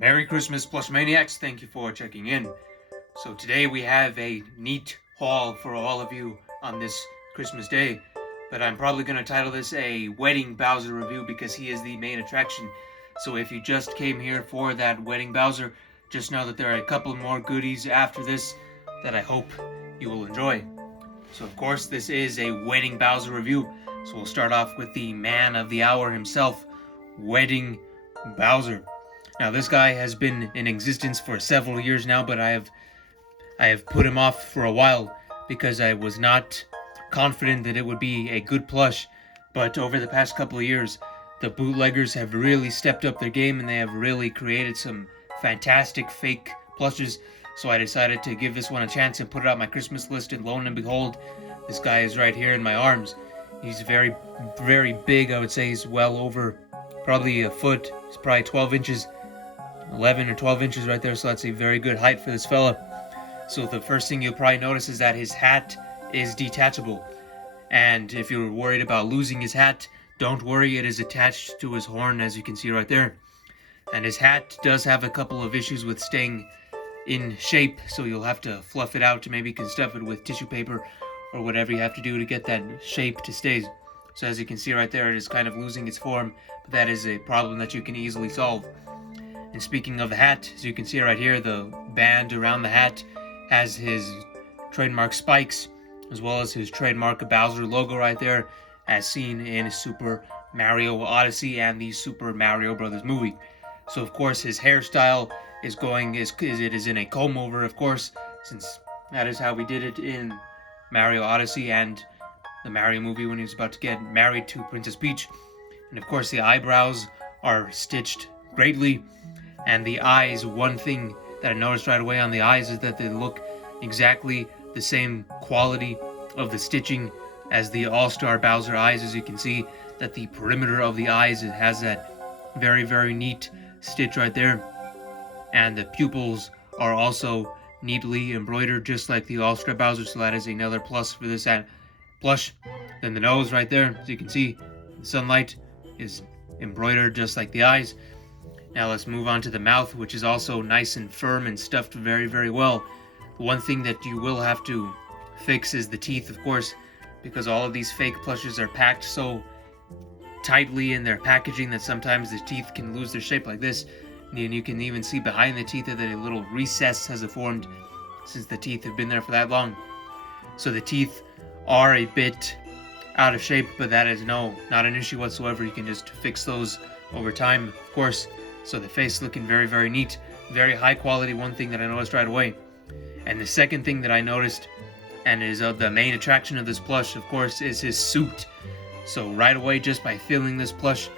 Merry Christmas, Plush Maniacs. Thank you for checking in. So today we have a neat haul for all of you on this Christmas day, but I'm probably going to title this a Wedding Bowser review because he is the main attraction. So if you just came here for that Wedding Bowser, just know that there are a couple more goodies after this that I hope you will enjoy. So of course this is a Wedding Bowser review, so we'll start off with the man of the hour himself, Wedding Bowser. Now this guy has been in existence for several years now, but I have put him off for a while because I was not confident that it would be a good plush. But over the past couple of years, the bootleggers have really stepped up their game and they have really created some fantastic fake plushes. So I decided to give this one a chance and put it on my Christmas list, and lo and behold, this guy is right here in my arms. He's very, very big. I would say he's well over probably a foot. He's probably 12 inches. 11 or 12 inches right there, so that's a very good height for this fella. So the first thing you'll probably notice is that his hat is detachable, and if you're worried about losing his hat, don't worry, it is attached to his horn, as you can see right there. And his hat does have a couple of issues with staying in shape, so you'll have to fluff it out. Maybe you can stuff it with tissue paper or whatever you have to do to get that shape to stay. So as you can see right there, it is kind of losing its form, but that is a problem that you can easily solve. And speaking of the hat, as you can see right here, the band around the hat has his trademark spikes, as well as his trademark Bowser logo right there, as seen in Super Mario Odyssey and the Super Mario Brothers movie. So of course his hairstyle is in a comb over, of course, since that is how we did it in Mario Odyssey and the Mario movie when he was about to get married to Princess Peach. And of course the eyebrows are stitched greatly. And the eyes, one thing that I noticed right away on the eyes is that they look exactly the same quality of the stitching as the All-Star Bowser eyes. As you can see, that the perimeter of the eyes, it has that very, very neat stitch right there. And the pupils are also neatly embroidered just like the All-Star Bowser, so that is another plus for this plush. Then the nose right there, as you can see, the sunlight is embroidered just like the eyes. Now let's move on to the mouth, which is also nice and firm and stuffed very, very well. The one thing that you will have to fix is the teeth, of course, because all of these fake plushes are packed so tightly in their packaging that sometimes the teeth can lose their shape like this. And you can even see behind the teeth that a little recess has formed since the teeth have been there for that long. So the teeth are a bit out of shape, but that is not an issue whatsoever. You can just fix those over time, of course. So the face looking very, very neat, very high quality, one thing that I noticed right away. And the second thing that I noticed, and is the main attraction of this plush, of course, is his suit. So right away, just by feeling this plush,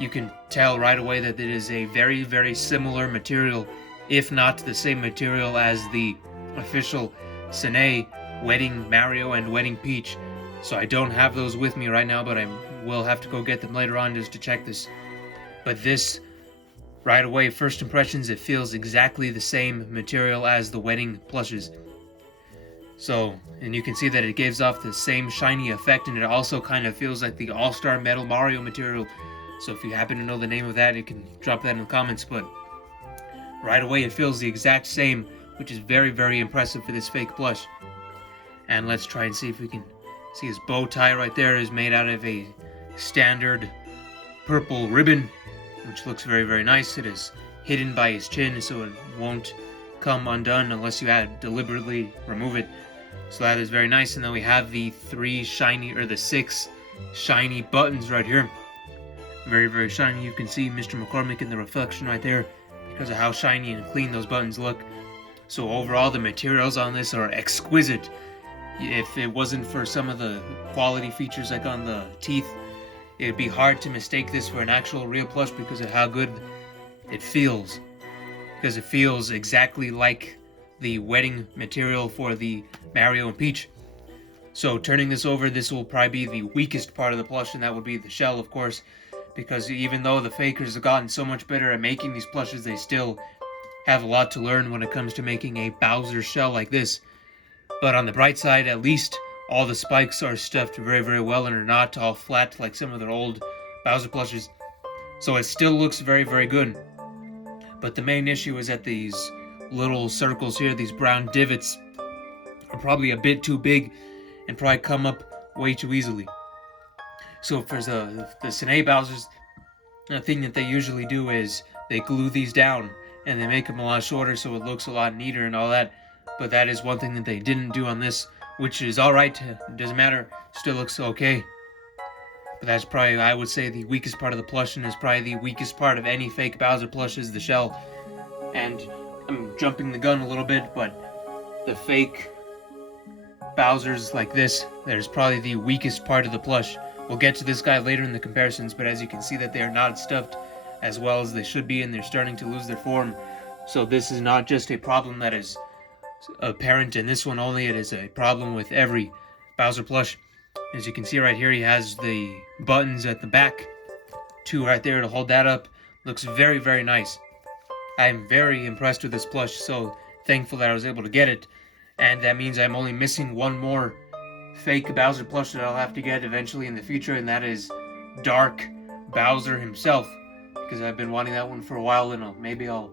you can tell right away that it is a very, very similar material, if not the same material as the official Sine Wedding Mario and Wedding Peach. So I don't have those with me right now, but I will have to go get them later on just to check this. But this, right away, first impressions, it feels exactly the same material as the wedding plushes. So, and you can see that it gives off the same shiny effect, and it also kind of feels like the All-Star Metal Mario material. So if you happen to know the name of that, you can drop that in the comments, but right away it feels the exact same, which is very, very impressive for this fake plush. And let's try and see if we can see his bow tie right there is made out of a standard purple ribbon, which looks very, very nice. It is hidden by his chin, so it won't come undone unless you deliberately remove it. So that is very nice. And then we have the the 6 shiny buttons right here. Very, very shiny. You can see Mr. McCormick in the reflection right there because of how shiny and clean those buttons look. So overall, the materials on this are exquisite. If it wasn't for some of the quality features like on the teeth, it'd be hard to mistake this for an actual real plush because of how good it feels. Because it feels exactly like the wedding material for the Mario and Peach. So turning this over, this will probably be the weakest part of the plush, and that would be the shell, of course. Because even though the fakers have gotten so much better at making these plushes, they still have a lot to learn when it comes to making a Bowser shell like this. But on the bright side, at least all the spikes are stuffed very, very well and are not all flat like some of their old Bowser plushes. So it still looks very, very good. But the main issue is that these little circles here, these brown divots, are probably a bit too big and probably come up way too easily. So for the Sine Bowsers, the thing that they usually do is they glue these down and they make them a lot shorter so it looks a lot neater and all that. But that is one thing that they didn't do on this, which is alright, doesn't matter, still looks okay. But that's probably, I would say, the weakest part of the plush, and is probably the weakest part of any fake Bowser plush is the shell. And I'm jumping the gun a little bit, but the fake Bowsers like this, there's probably the weakest part of the plush. We'll get to this guy later in the comparisons, but as you can see that they are not stuffed as well as they should be, and they're starting to lose their form. So this is not just a problem that is apparent in this one only, it is a problem with every Bowser plush. As you can see right here, he has the buttons at the back, 2 right there to hold that up. Looks very, very nice. I'm very impressed with this plush, so thankful that I was able to get it. And that means I'm only missing one more fake Bowser plush that I'll have to get eventually in the future, and that is Dark Bowser himself, because I've been wanting that one for a while, and maybe I'll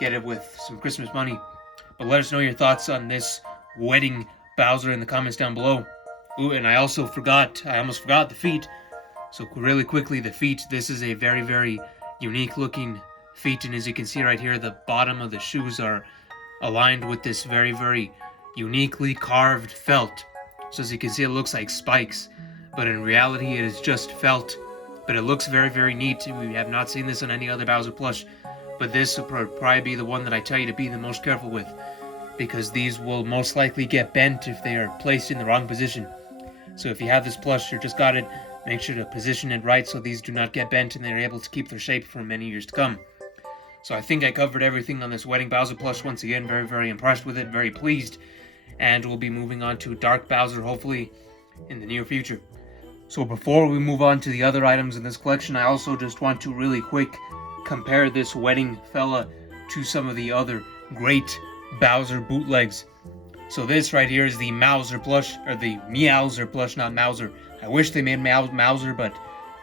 get it with some Christmas money. But let us know your thoughts on this wedding Bowser in the comments down below. Ooh, and I almost forgot the feet. So really quickly, the feet, this is a very, very unique looking feet, and as you can see right here, the bottom of the shoes are aligned with this very, very uniquely carved felt. So as you can see, it looks like spikes, but in reality it is just felt. But it looks very, very neat. We have not seen this on any other Bowser plush, but this will probably be the one that I tell you to be the most careful with, because these will most likely get bent if they are placed in the wrong position. So if you have this plush or just got it, make sure to position it right so these do not get bent and they're able to keep their shape for many years to come. So I think I covered everything on this Wedding Bowser plush. Once again, very, very impressed with it, very pleased. And we'll be moving on to Dark Bowser, hopefully, in the near future. So before we move on to the other items in this collection, I also just want to really quick compare this wedding fella to some of the other great Bowser bootlegs. So this right here is the Mowser plush, or the Meowser plush, not Mowser. I wish they made Mowser, but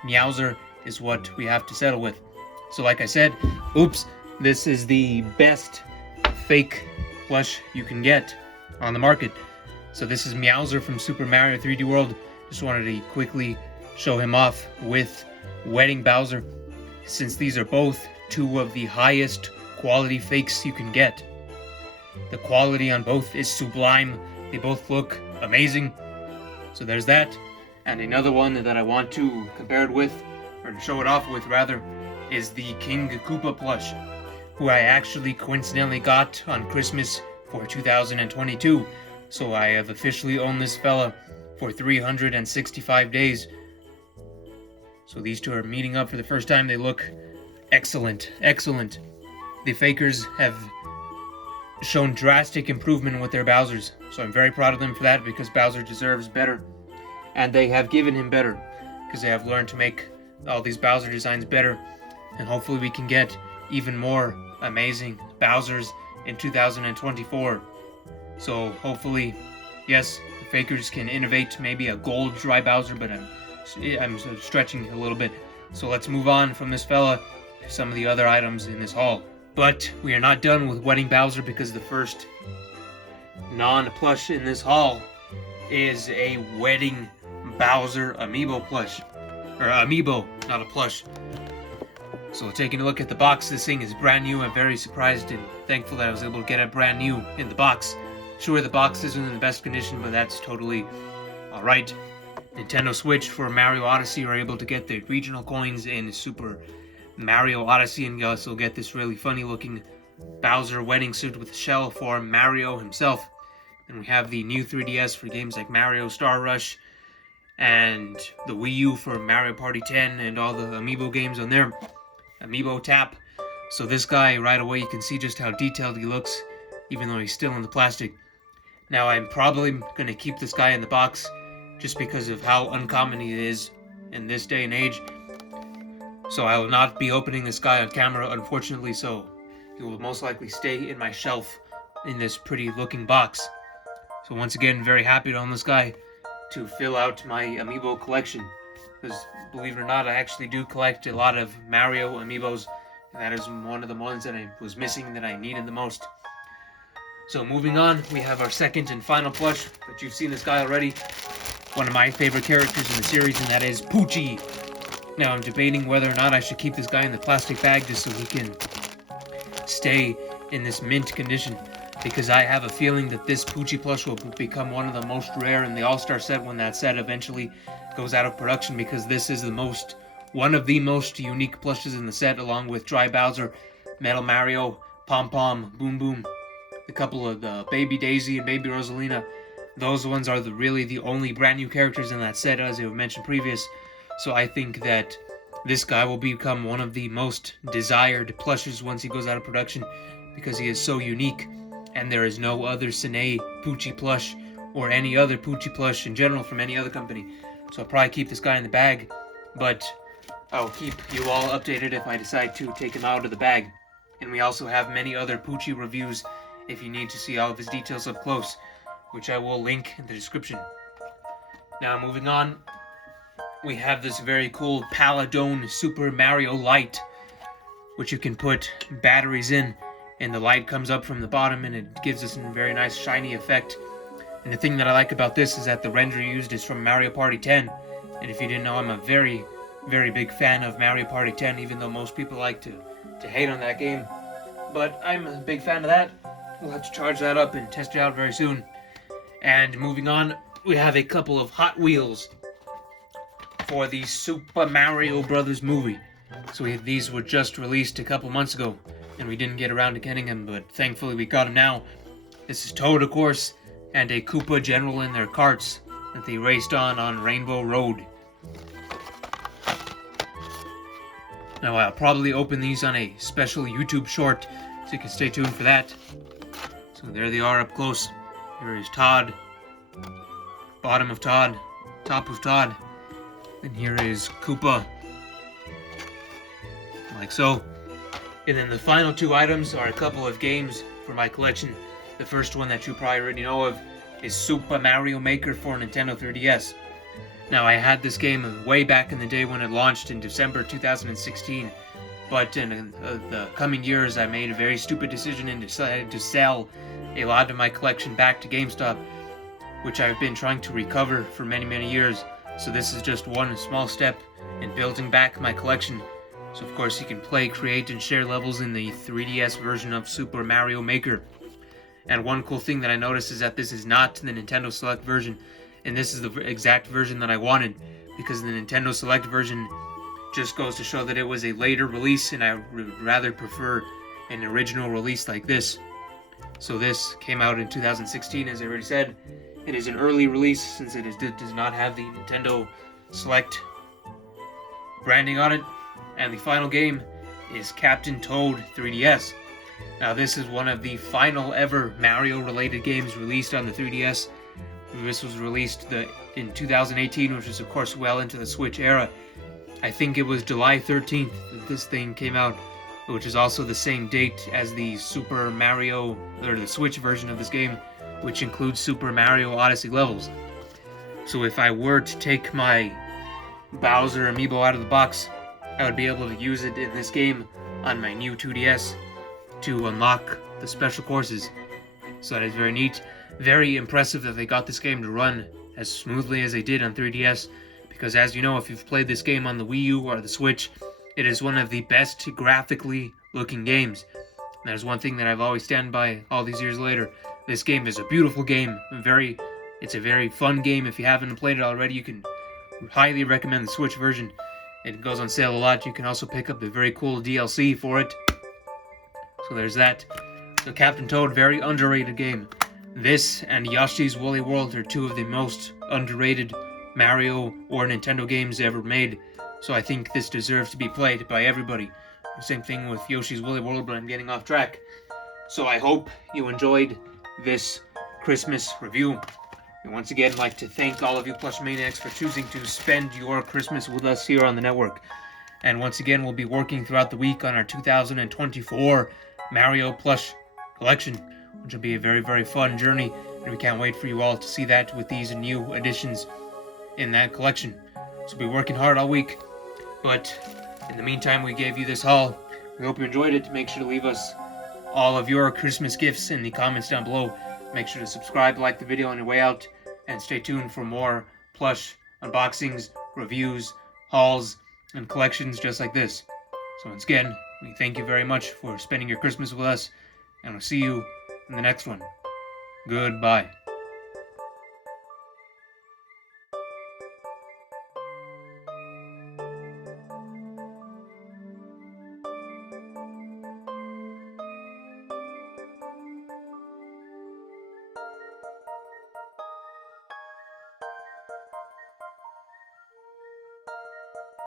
Meowser is what we have to settle with. So like I said, oops, this is the best fake plush you can get on the market. So this is Meowser from Super Mario 3D World. Just wanted to quickly show him off with Wedding Bowser, since these are both 2 of the highest quality fakes you can get. The quality on both is sublime. They both look amazing. So there's that. And another one that I want to compare it with, or to show it off with rather, is the King Koopa plush, who I actually coincidentally got on Christmas for 2022. So I have officially owned this fella for 365 days. So these 2 are meeting up for the first time. They look excellent, excellent. The fakers have shown drastic improvement with their Bowsers, so I'm very proud of them for that, because Bowser deserves better, and they have given him better, because they have learned to make all these Bowser designs better, and hopefully we can get even more amazing Bowsers in 2024. So hopefully, yes, the fakers can innovate maybe a gold dry Bowser, but I'm stretching a little bit. So let's move on from this fella to some of the other items in this haul. But we are not done with Wedding Bowser, because the first non-plush in this haul is a Wedding Bowser Amiibo plush. Or Amiibo, not a plush. So taking a look at the box, this thing is brand new. I'm very surprised and thankful that I was able to get it brand new in the box. Sure, the box isn't in the best condition, but that's totally alright. Nintendo Switch for Mario Odyssey are able to get the regional coins in Super Mario Odyssey, and you also get this really funny looking Bowser wedding suit with a shell for Mario himself. And we have the new 3DS for games like Mario Star Rush, and the Wii U for Mario Party 10, and all the Amiibo games on there. Amiibo tap. So this guy, right away you can see just how detailed he looks, even though he's still in the plastic. Now I'm probably going to keep this guy in the box, just because of how uncommon he is in this day and age. So I will not be opening this guy on camera, unfortunately, so he will most likely stay in my shelf in this pretty looking box. So once again, very happy to own this guy to fill out my Amiibo collection. Because believe it or not, I actually do collect a lot of Mario Amiibos, And that is one of the ones that I was missing that I needed the most. So moving on, we have our second and final plush, but you've seen this guy already. One of my favorite characters in the series, and that is Poochie. Now I'm debating whether or not I should keep this guy in the plastic bag just so he can stay in this mint condition, because I have a feeling that this Poochie plush will become one of the most rare in the All-Star set when that set eventually goes out of production, because this is one of the most unique plushes in the set, along with Dry Bowser, Metal Mario, Pom Pom, Boom Boom, a couple of Baby Daisy and Baby Rosalina. Those ones are really the only brand new characters in that set, as I mentioned previous. So I think that this guy will become one of the most desired plushes once he goes out of production, because he is so unique, and there is no other Sine Poochie plush or any other Poochie plush in general from any other company. So I'll probably keep this guy in the bag, but I'll keep you all updated if I decide to take him out of the bag. And we also have many other Poochie reviews if you need to see all of his details up close, which I will link in the description. Now moving on, we have this very cool Paladone Super Mario Light, which you can put batteries in, and the light comes up from the bottom and it gives us a very nice shiny effect. And the thing that I like about this is that the render used is from Mario Party 10, and if you didn't know, I'm a very, very big fan of Mario Party 10, even though most people like to hate on that game. But I'm a big fan of that. We'll have to charge that up and test it out very soon. And moving on, we have a couple of Hot Wheels for the Super Mario Brothers movie. So these were just released a couple months ago, and we didn't get around to getting them, but thankfully we got them now. This is Toad, of course, and a Koopa General in their carts that they raced on Rainbow Road. Now I'll probably open these on a special YouTube short, so you can stay tuned for that. So there they are up close. Here is Todd, bottom of Todd, top of Todd, and here is Koopa, like so. And then the final two items are a couple of games for my collection. The first one that you probably already know of is Super Mario Maker for Nintendo 3DS. Now I had this game way back in the day when it launched in December 2016, but in the coming years I made a very stupid decision and decided to sell a lot of my collection back to GameStop, which I've been trying to recover for many, many years. So this is just one small step in building back my collection. So of course you can play, create, and share levels in the 3DS version of Super Mario Maker. And one cool thing that I noticed is that this is not the Nintendo Select version, and this is the exact version that I wanted, because the Nintendo Select version just goes to show that it was a later release, and I would rather prefer an original release like this. So this came out in 2016, as I already said. It is an early release since it does not have the Nintendo Select branding on it. And the final game is Captain Toad 3DS. Now this is one of the final ever Mario related games released on the 3DS. This was released in 2018, which is of course well into the Switch era. I think it was July 13th that this thing came out, which is also the same date as the Super Mario, or the Switch version of this game, which includes Super Mario Odyssey levels. So if I were to take my Bowser Amiibo out of the box, I would be able to use it in this game on my new 2DS to unlock the special courses. So that is very neat. Very impressive that they got this game to run as smoothly as they did on 3DS, because as you know, if you've played this game on the Wii U or the Switch, it is one of the best graphically looking games. That is one thing that I've always stand by all these years later. This game is a beautiful game. It's a very fun game. If you haven't played it already, you can highly recommend the Switch version. It goes on sale a lot. You can also pick up the very cool DLC for it. So there's that. So Captain Toad, very underrated game. This and Yoshi's Woolly World are two of the most underrated Mario or Nintendo games ever made. So I think this deserves to be played by everybody. Same thing with Yoshi's Woolly World, but I'm getting off track. So I hope you enjoyed this Christmas review. And once again, I'd like to thank all of you Plush Maniacs for choosing to spend your Christmas with us here on the network. And once again, we'll be working throughout the week on our 2024 Mario Plush collection, which will be a very, very fun journey. And we can't wait for you all to see that with these new additions in that collection. So we'll be working hard all week. But in the meantime, we gave you this haul. We hope you enjoyed it. Make sure to leave us all of your Christmas gifts in the comments down below. Make sure to subscribe, like the video on your way out, and stay tuned for more plush unboxings, reviews, hauls, and collections just like this. So once again, we thank you very much for spending your Christmas with us, and we'll see you in the next one. Goodbye.